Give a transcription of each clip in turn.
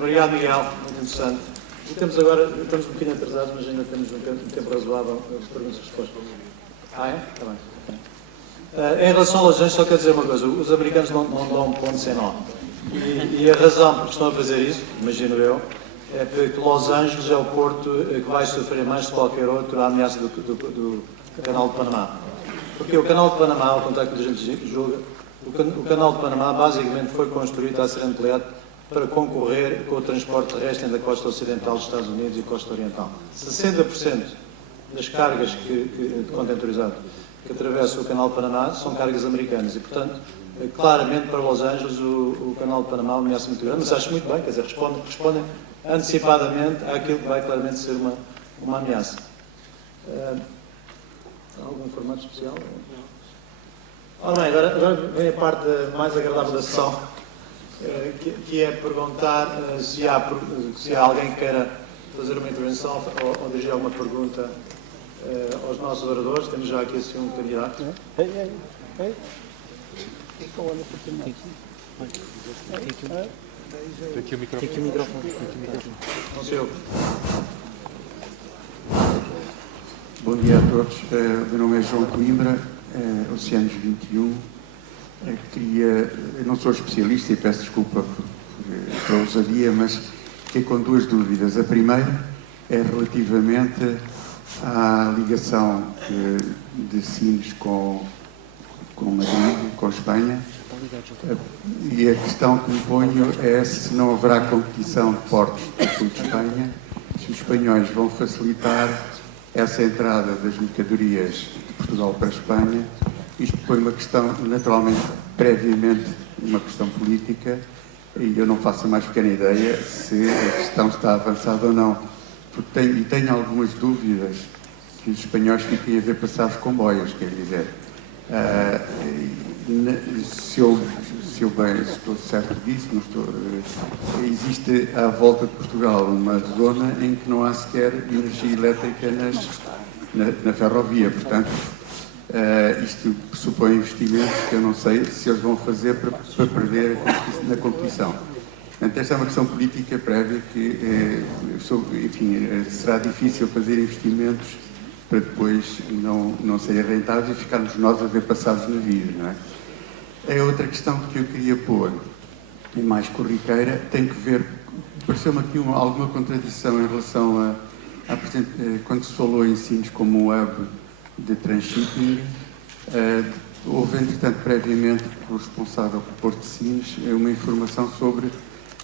Obrigado, Miguel. Muito interessante. E temos agora, estamos um bocadinho atrasados, mas ainda temos um tempo razoável para perguntas e respostas. Ah, é? Está bem. Okay. Em relação a Los Angeles, só quero dizer uma coisa. Os americanos não dão um ponto sem nó. E a razão por que estão a fazer isso, imagino eu, é porque Los Angeles é o porto que vai sofrer mais de qualquer outro a ameaça do Canal de Panamá. Porque o Canal de Panamá, ao contrário do que a gente julga, o Canal de Panamá basicamente foi construído, está a ser empregado para concorrer com o transporte terrestre entre a costa ocidental dos Estados Unidos e a costa oriental. 60% das cargas de contentorizado que atravessam o Canal de Panamá são cargas americanas e, portanto, claramente para Los Angeles o Canal de Panamá é uma ameaça muito grande, mas acho muito bem, quer dizer, respondem antecipadamente àquilo que vai claramente ser uma ameaça. Algum formato especial? Ora bem, agora vem a parte mais agradável da sessão, que é perguntar se há alguém que queira fazer uma intervenção ou dirigir alguma pergunta aos nossos oradores. Temos já aqui assim um candidato. Tem aqui o microfone. Não sei eu. Bom dia a todos. Meu nome é João Coimbra, Oceanos 21. Eu não sou especialista e peço desculpa pela ousadia, mas fiquei com duas dúvidas. A primeira é relativamente à ligação de Sines com Madrid, com Espanha. E a questão que me ponho é se não haverá competição de portos do sul de Espanha, se os espanhóis vão facilitar essa entrada das mercadorias de Portugal para a Espanha. Isto põe uma questão, naturalmente, previamente, uma questão política, e eu não faço a mais pequena ideia se a questão está avançada ou não. Porque tenho algumas dúvidas que os espanhóis fiquem a ver passar os comboios, quer dizer. Se eu bem estou certo disso, não estou, existe à volta de Portugal uma zona em que não há sequer energia elétrica na ferrovia, portanto isto pressupõe investimentos que eu não sei se eles vão fazer para perder na competição. Portanto, esta é uma questão política prévia que, enfim, será difícil fazer investimentos para depois não serem rentáveis e ficarmos nós a ver passar os navios, não é? A outra questão que eu queria pôr, e mais corriqueira, tem que ver, pareceu-me aqui alguma contradição em relação quando se falou em Sines como um hub de transshipping, houve, entretanto, previamente, pelo responsável pelo Porto de Sines, uma informação sobre,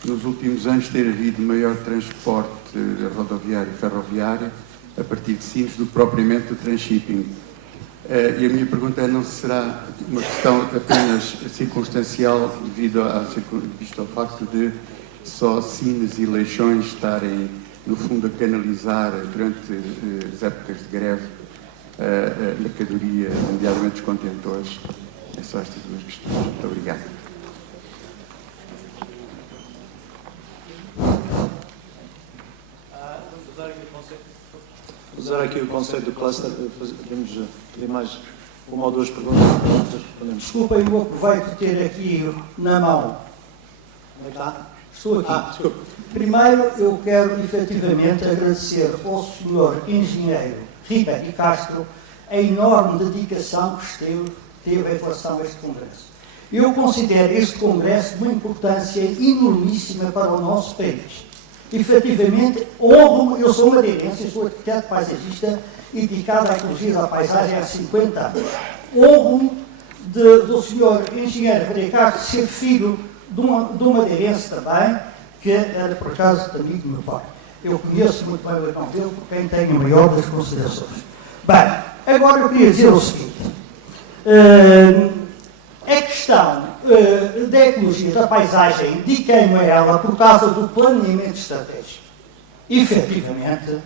nos últimos anos, ter havido maior transporte rodoviário e ferroviário a partir de Sines do que propriamente do transshipping. E a minha pergunta é, não será uma questão apenas circunstancial visto ao facto de só Sines e Leixões estarem, no fundo, a canalizar durante as épocas de greve a mercadoria, nomeadamente os contentores? É só estas duas questões. Muito obrigado. Usar aqui o conceito do cluster, podemos ter mais uma ou duas perguntas. Desculpem, eu aproveito de ter aqui na mão. Onde é que está? Estou aqui. Desculpe. Primeiro, eu quero efetivamente agradecer ao Sr. Engenheiro Ribeiro Castro a enorme dedicação que teve em relação a este Congresso. Eu considero este Congresso de uma importância enormíssima para o nosso país. Efetivamente, eu sou madeirense, sou arquiteto paisagista e dedicado à ecologia da paisagem há 50 anos. Honro-me do Sr. Engenheiro Ribeiro Castro ser filho de um madeirense também, que era, por acaso, amigo do meu pai. Eu conheço muito bem o irmão dele, por quem tenho a maior das considerações. Bem, agora eu queria dizer o seguinte. A questão da ecologia da paisagem, dediquei-me a ela por causa do planeamento estratégico. Efetivamente,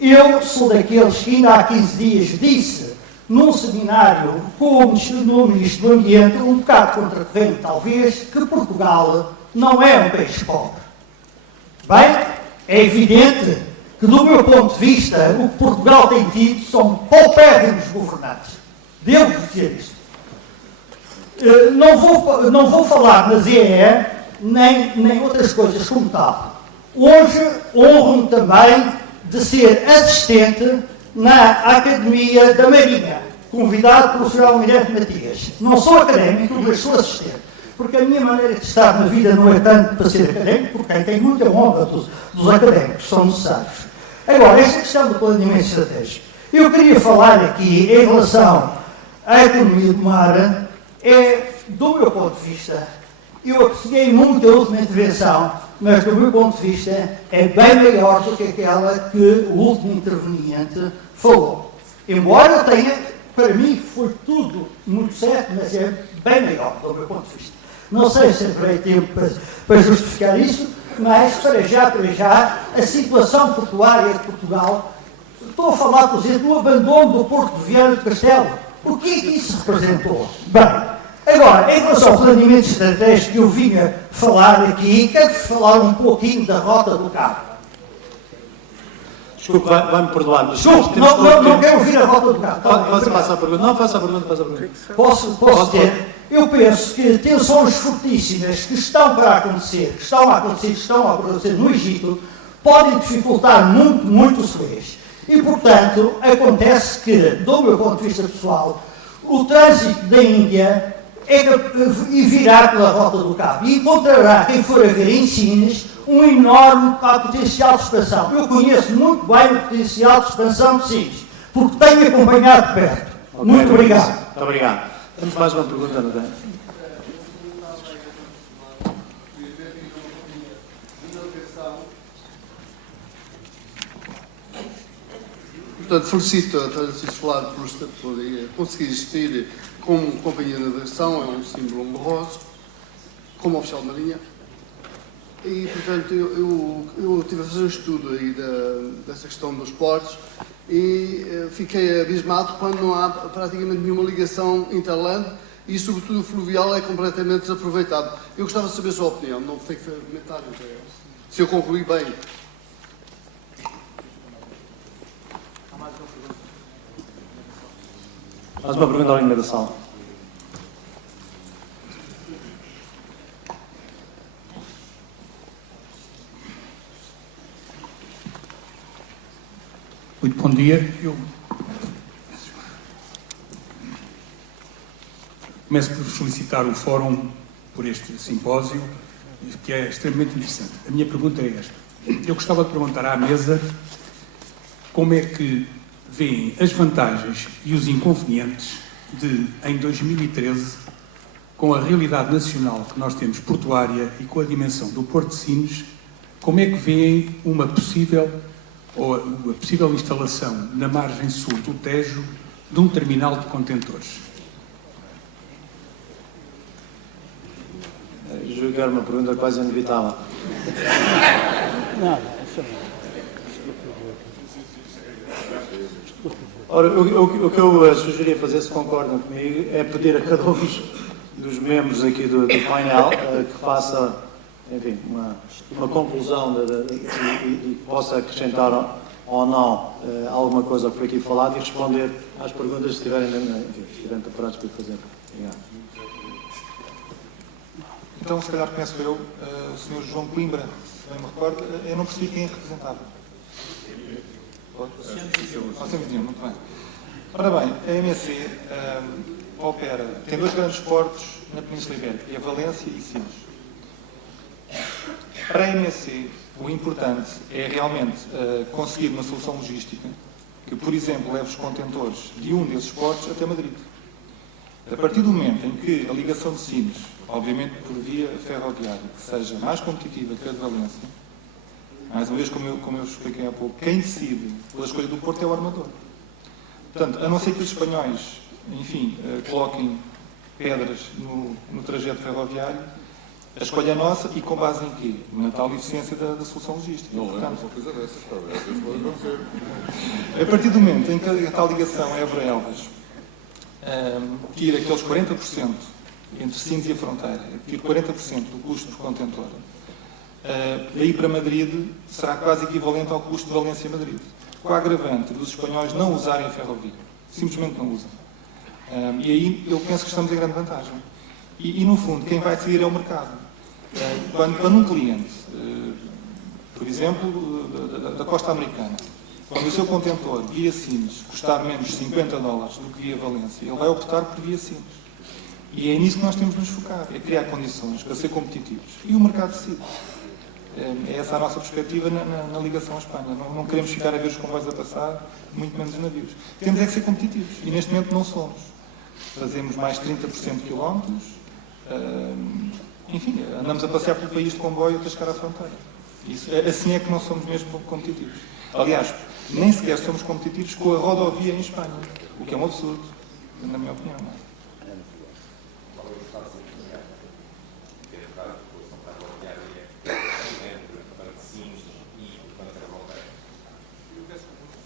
eu sou daqueles que ainda há 15 dias disse, num seminário com o Ministro do Ambiente, um bocado contracorrente talvez, que Portugal não é um país pobre. Bem, é evidente que, do meu ponto de vista, o que Portugal tem tido são paupérrimos governantes. Devo dizer isto. Não vou falar na ZE, nem outras coisas como tal. Hoje honro-me também de ser assistente na Academia da Marinha, convidado pelo Sr. Almirante Matias. Não sou académico, mas sou assistente. Porque a minha maneira de estar na vida não é tanto para ser académico, porque tem muita honra dos académicos, que são necessários. Agora, esta questão do planeamento estratégico. Eu queria falar aqui em relação à economia do mar, do meu ponto de vista, eu apreciei muito a última intervenção, mas do meu ponto de vista é bem maior do que aquela que o último interveniente falou. Embora eu tenha, para mim foi tudo muito certo, mas é bem maior do meu ponto de vista. Não sei se haverei tempo para justificar isso, mas para já, a situação portuária de Portugal, estou a falar, por exemplo, do abandono do Porto de Viana do Castelo. O que é que isso representou? Bem, agora, em relação ao planeamento estratégico que eu vinha falar aqui, quero-vos falar um pouquinho da Rota do Cabo. Desculpe, vai-me perdoar, mas... Desculpe, não quero ouvir a Rota do Cabo. Faça a pergunta. Não, faça a pergunta. Posso ter? Eu penso que tensões fortíssimas que estão a acontecer no Egito, podem dificultar muito o Suez. E, portanto, acontece que, do meu ponto de vista pessoal, o trânsito da Índia virá pela Rota do Cabo e encontrará, quem for a ver em Sines, um enorme potencial de expansão. Eu conheço muito bem o potencial de expansão de Sines, porque tenho acompanhado de perto. Okay, muito obrigado. Muito obrigado. Temos mais uma pergunta, não tem? Portanto, felicito a Francisco Flávio por conseguir existir como companhia de navegação, é um símbolo honroso, como oficial de marinha. E, portanto, eu tive a fazer um estudo aí dessa questão dos portos e fiquei abismado quando não há praticamente nenhuma ligação interland e, sobretudo, o fluvial é completamente desaproveitado. Eu gostava de saber a sua opinião, não fique comentários, se eu concluí bem. Mais uma pergunta à linha da sala. Muito bom dia. Eu começo por felicitar o Fórum por este simpósio, que é extremamente interessante. A minha pergunta é esta. Eu gostava de perguntar à mesa como é que veem as vantagens e os inconvenientes de, em 2013, com a realidade nacional que nós temos portuária e com a dimensão do Porto de Sines, como é que veem a possível instalação na margem sul do Tejo de um terminal de contentores? Julgo que era uma pergunta quase inevitável. Ora, o que eu sugeria fazer, se concordam comigo, é pedir a cada um dos membros aqui do painel que faça, enfim, uma conclusão e possa acrescentar ou não alguma coisa que foi aqui falado e responder às perguntas que estiverem preparados para fazer. Obrigado. Então, se calhar começo eu, o Sr. João Coimbra, se bem me recordo, eu não percebi quem é representava. Muito bem. Ora bem, a MSC tem dois grandes portos na Península Ibérica, é Valência e Sines. Para a MSC, o importante é realmente conseguir uma solução logística que, por exemplo, leve os contentores de um desses portos até Madrid. A partir do momento em que a ligação de Sines, obviamente por via ferroviária, que seja mais competitiva que a de Valência, mais uma vez, como eu expliquei há pouco, quem decide pela escolha do Porto é o armador. Portanto, a não ser que os espanhóis, enfim, coloquem pedras no trajeto ferroviário, a escolha é nossa e com base em quê? Na tal eficiência da solução logística. Não portanto, é uma coisa dessas, pá, às vezes pode acontecer. A partir do momento em que a tal ligação Évora-Elvas tira aqueles 40% entre Sines e a fronteira, tira 40% do custo do contentor, daí para Madrid será quase equivalente ao custo de Valência-Madrid. Com a agravante dos espanhóis não usarem a ferrovia. Simplesmente não usam. E aí eu penso que estamos em grande vantagem. E no fundo, quem vai decidir é o mercado. Quando um cliente, por exemplo, da costa americana, quando o seu contentor via Sines custar menos de $50 do que via Valência, ele vai optar por via Sines. E é nisso que nós temos de nos focar, é criar condições para ser competitivos. E o mercado decide. É essa a nossa perspectiva na ligação à Espanha. Não queremos ficar a ver os comboios a passar, muito menos os navios. Temos é que ser competitivos. E neste momento não somos. Fazemos mais 30% de quilómetros. Enfim, andamos a passear pelo país de comboio até chegar à fronteira. Assim é que não somos mesmo competitivos. Aliás, nem sequer somos competitivos com a rodovia em Espanha, o que é um absurdo, na minha opinião. Não é?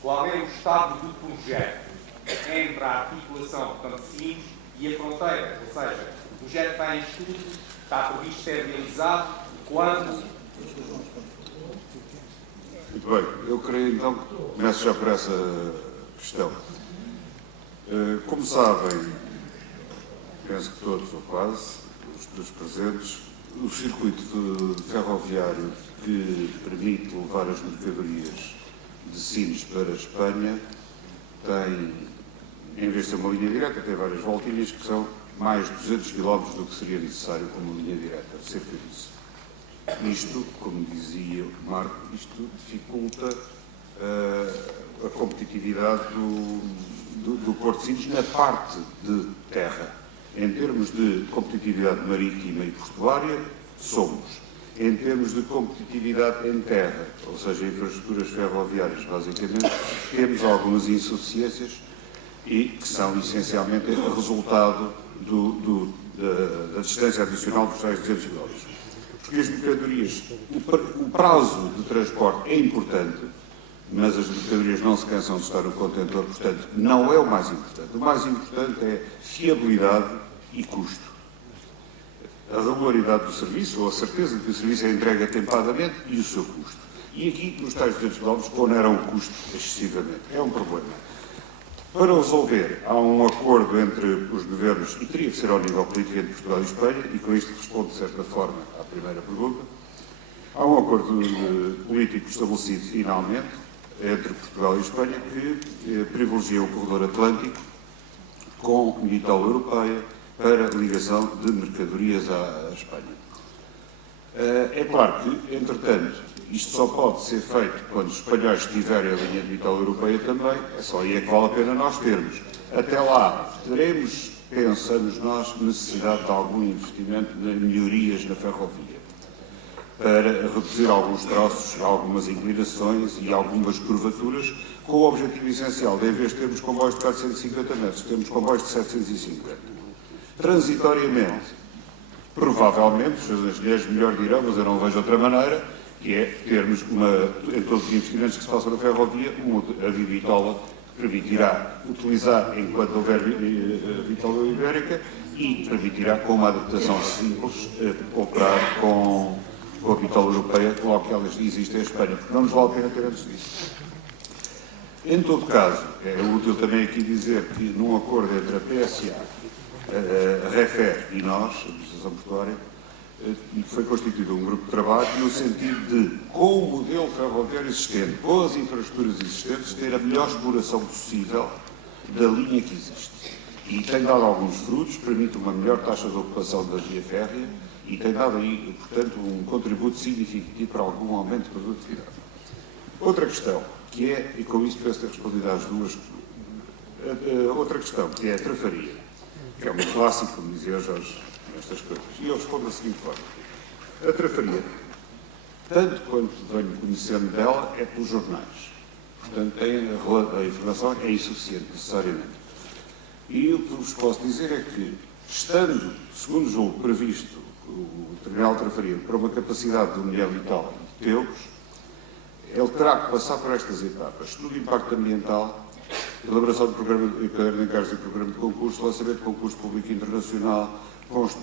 Qual é o estado do projeto entre a articulação, portanto, Sines e a fronteira? Ou seja, o projeto está em estudo, está previsto ser realizado, quando? Muito bem, eu creio então que começo já por essa questão. Como sabem, penso que todos ou quase, os dos presentes, o circuito ferroviário que permite levar as mercadorias de Sines para a Espanha tem, em vez de ser uma linha direta, tem várias voltinhas que são mais de 200 km do que seria necessário como linha direta, cerca disso. Isto, como dizia o Marco, isto dificulta a competitividade do Porto de Sines na parte de terra. Em termos de competitividade marítima e portuária, somos. Em termos de competitividade em terra, ou seja, infraestruturas ferroviárias, basicamente, temos algumas insuficiências e que são essencialmente resultado da distância adicional dos tais 200 km. Porque as mercadorias, o prazo de transporte é importante, mas as mercadorias não se cansam de estar no contentor, portanto, não é o mais importante. O mais importante é fiabilidade e custo. A regularidade do serviço, ou a certeza de que o serviço é entregue atempadamente e o seu custo. E aqui, nos tais 200 km, oneram o custo excessivamente. É um problema. Para o resolver, há um acordo entre os governos, e teria que ser ao nível político entre Portugal e Espanha, e com isto respondo, de certa forma, à primeira pergunta. Há um acordo político estabelecido, finalmente, entre Portugal e Espanha, que privilegia o corredor atlântico com Mittal Europeia para ligação de mercadorias à Espanha. É claro que, entretanto, isto só pode ser feito quando os espanhóis tiverem a linha de Mittal Europeia também, é só aí é que vale a pena nós termos. Até lá, teremos, pensamos nós, necessidade de algum investimento de melhorias na ferrovia, para reduzir alguns troços, algumas inclinações e algumas curvaturas, com o objetivo essencial de, em vez de termos comboios de 450 metros, temos comboios de 750. Transitoriamente, provavelmente, os seus engenheiros melhor dirão, mas eu não vejo outra maneira, que é termos, em todos os investimentos que se façam na ferrovia, a bitola que permitirá utilizar, enquanto houver bitola ibérica, e permitirá, com uma adaptação simples, operar com a bitola europeia, logo que elas existem em Espanha, porque não nos vale a pena ter antes disso. Em todo caso, é útil também aqui dizer que, num acordo entre a PSA, a REFER e nós, a Administração Portuária, foi constituído um grupo de trabalho no sentido de, com o modelo ferroviário existente, com as infraestruturas existentes, ter a melhor exploração possível da linha que existe. E tem dado alguns frutos, permite uma melhor taxa de ocupação da via férrea e tem dado aí, portanto, um contributo significativo para algum aumento de produtividade. Outra questão, que é, e com isso penso ter respondido às duas, outra questão, que é a trafaria, que é um clássico, como dizia o Jorge, nestas coisas. E eu respondo da seguinte forma. A trafaria, tanto quanto venho conhecendo dela, é pelos jornais. Portanto, a informação é insuficiente, necessariamente. E o que vos posso dizer é que, estando, segundo o julgo, previsto o terminal de trafaria para uma capacidade de 1 milhão e tal de teus, ele terá que passar por estas etapas. Estudo de impacto ambiental, elaboração de caderno de encargos e programa de concurso, lançamento de concurso público internacional,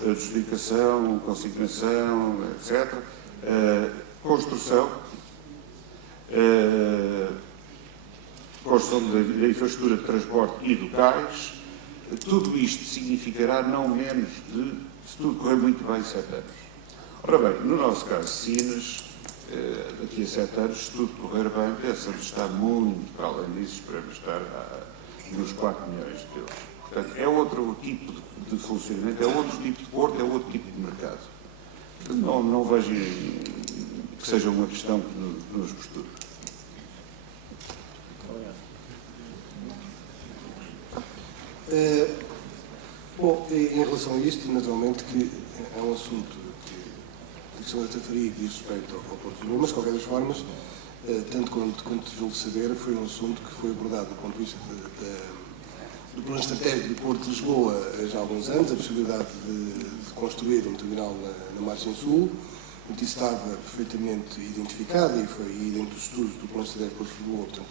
adjudicação, consignação, etc. Construção da infraestrutura de transporte e do cais. Tudo isto significará não menos de, se tudo correr muito bem, 7 anos. Ora bem, no nosso caso, Sines, daqui a 7 anos, se tudo correr bem, pensamos estar muito para além disso, esperamos estar nos 4 milhões de euros. Portanto, é outro tipo de funcionamento, é outro tipo de porto, é outro tipo de mercado. Não vejo que seja uma questão que nos perturbe. Bom, em relação a isto, naturalmente que é um assunto que o Sr. Tafaria que diz respeito ao Porto de Lisboa, mas de qualquer das formas, tanto quanto julgo saber, foi um assunto que foi abordado do ponto de vista do plano estratégico do Porto de Lisboa já há alguns anos, a possibilidade de construir um terminal na margem sul. Isso estava perfeitamente identificado e foi dentro dos estudos do plano estratégico do Porto de Lisboa, portanto,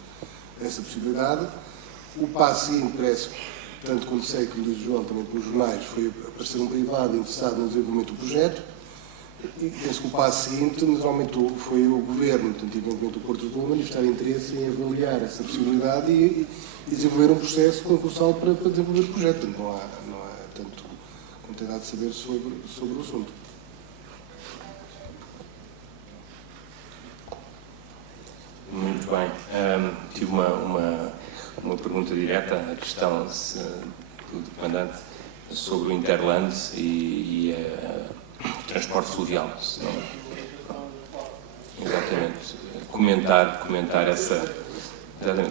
essa possibilidade. O passo seguinte parece, tanto quanto sei, como diz o João, também pelos jornais, foi aparecer um privado interessado no desenvolvimento do projeto. E penso que o passo seguinte, naturalmente, foi o Governo, tanto evidentemente o Porto de Lisboa, manifestar interesse em avaliar essa possibilidade e desenvolver um processo concursal para desenvolver o projeto. Não há tanto vontade de saber sobre o assunto. Muito bem. Tive uma pergunta direta, a questão do comandante sobre o Interland e o transporte fluvial. Exatamente. Comentar essa.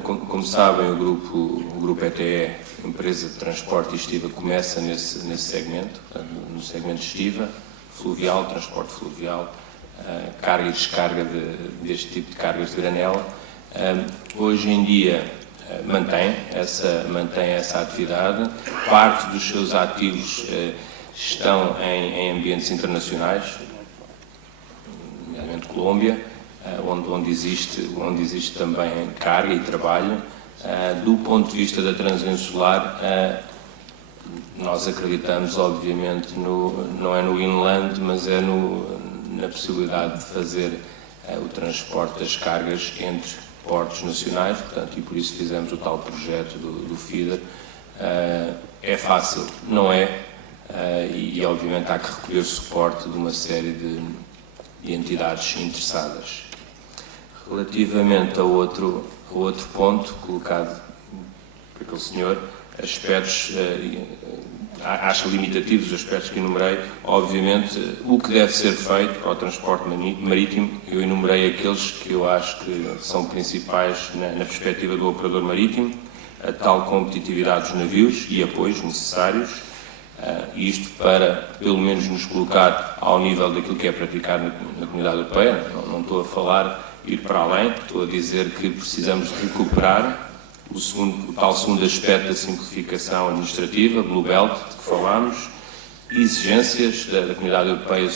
Como sabem, o grupo ETE, empresa de transporte e estiva, começa nesse segmento, no segmento estiva, fluvial, transporte fluvial, carga e descarga deste tipo de cargas de granel. Hoje em dia mantém essa atividade. Parte dos seus ativos estão em ambientes internacionais, nomeadamente Colômbia, onde existe também carga e trabalho. Do ponto de vista da Transinsular, nós acreditamos, obviamente, não é no inland, mas é na possibilidade de fazer o transporte das cargas entre portos nacionais, portanto, e por isso fizemos o tal projeto do FEEDER. É fácil? Não é, e obviamente há que recolher suporte de uma série de entidades interessadas. Relativamente a outro ponto colocado por aquele senhor, aspectos, acho limitativos os aspectos que enumerei. Obviamente, o que deve ser feito para o transporte marítimo, eu enumerei aqueles que eu acho que são principais na perspectiva do operador marítimo, a tal competitividade dos navios e apoios necessários, isto para, pelo menos, nos colocar ao nível daquilo que é praticado na Comunidade Europeia. Não estou a falar ir para além, estou a dizer que precisamos de recuperar o tal segundo aspecto da simplificação administrativa, Blue Belt, de que falámos, exigências da Comunidade Europeia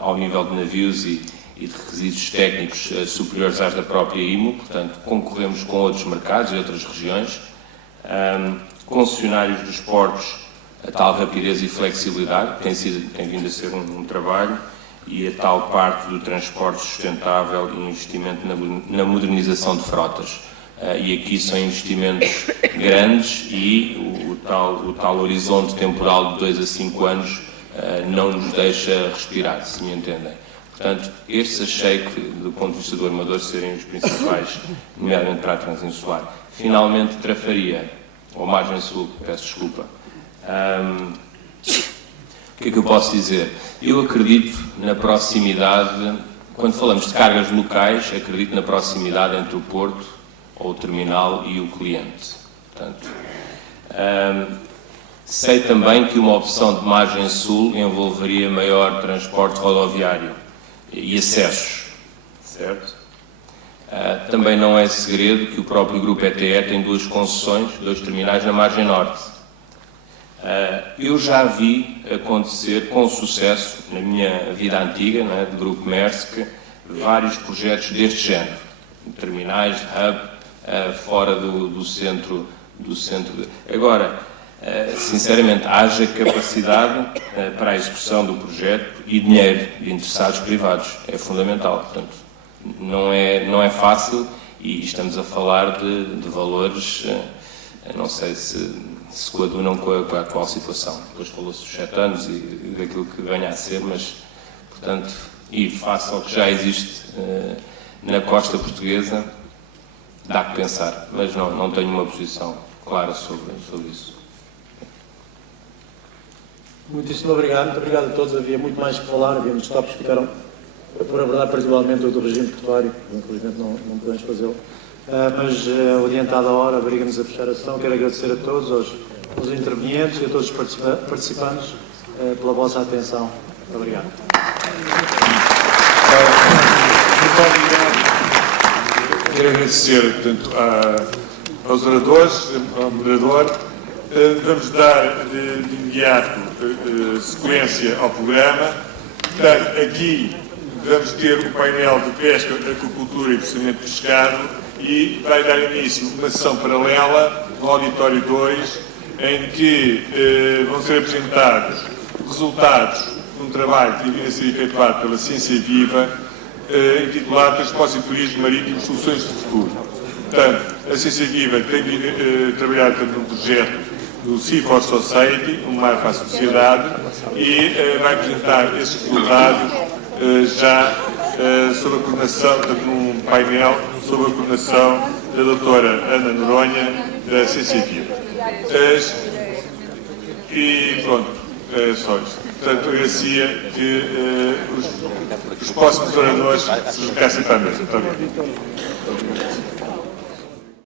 ao nível de navios e de requisitos técnicos superiores às da própria IMO, portanto, concorremos com outros mercados e outras regiões, concessionários dos portos, a tal rapidez e flexibilidade, tem vindo a ser um trabalho, e a tal parte do transporte sustentável e investimento na modernização de frotas. E aqui são investimentos grandes e o tal horizonte temporal de 2 a 5 anos não nos deixa respirar, se me entendem. Portanto, estes achei que, do ponto de vista do armador, serem os principais, nomeadamente para a Transinsular. Finalmente, Trafaria, ou Margem Sul, peço desculpa. O que é que eu posso dizer? Eu acredito na proximidade, quando falamos de cargas locais, acredito na proximidade entre o porto ou o terminal e o cliente. Portanto, sei também que uma opção de margem sul envolveria maior transporte rodoviário e acessos, certo? Também não é segredo que o próprio Grupo ETE tem 2 concessões, 2 terminais na margem norte. Eu já vi acontecer com sucesso, na minha vida antiga, de Grupo Maersk, vários projetos deste género, terminais, hub, fora do centro. Agora, sinceramente, haja capacidade para a execução do projeto e dinheiro de interessados privados, é fundamental. Portanto, não é fácil e estamos a falar de valores, não sei se coadunam com a atual situação. Depois falou-se dos 7 anos e daquilo que venha a ser, mas, Portanto, e face ao que já existe na costa portuguesa, dá que pensar, mas não tenho uma posição clara sobre isso. Muitíssimo obrigado, muito obrigado a todos. Havia muito mais que falar, havia muitos tópicos que ficaram por abordar, principalmente o do regime portuário, infelizmente não podemos fazê-lo. Mas, adiantada a hora, obriga-nos a fechar a sessão. Quero agradecer a todos, aos intervenientes e a todos os participantes pela vossa atenção. Muito obrigado. Muito obrigado. Quero agradecer, portanto, aos oradores, ao moderador. Vamos dar de imediato sequência ao programa. Portanto, aqui vamos ter o painel de pesca, aquacultura e processamento de pescado e vai dar início uma sessão paralela no auditório 2, em que vão ser apresentados resultados de um trabalho que tem vindo a ser efetuado pela Ciência Viva, intitulado Transportes e Turismo Marítimo, Soluções de Futuro. Portanto, a Ciência Viva tem vindo a trabalhar num projeto do Sea for Society, um mar para a sociedade, e vai apresentar esses resultados já sob a coordenação, num painel, sob a coordenação da doutora Ana Noronha, da Ciência Viva. E pronto, é só isto. Portanto, agradecia que os próximos oradores se deslocassem para a mesa. Muito obrigado.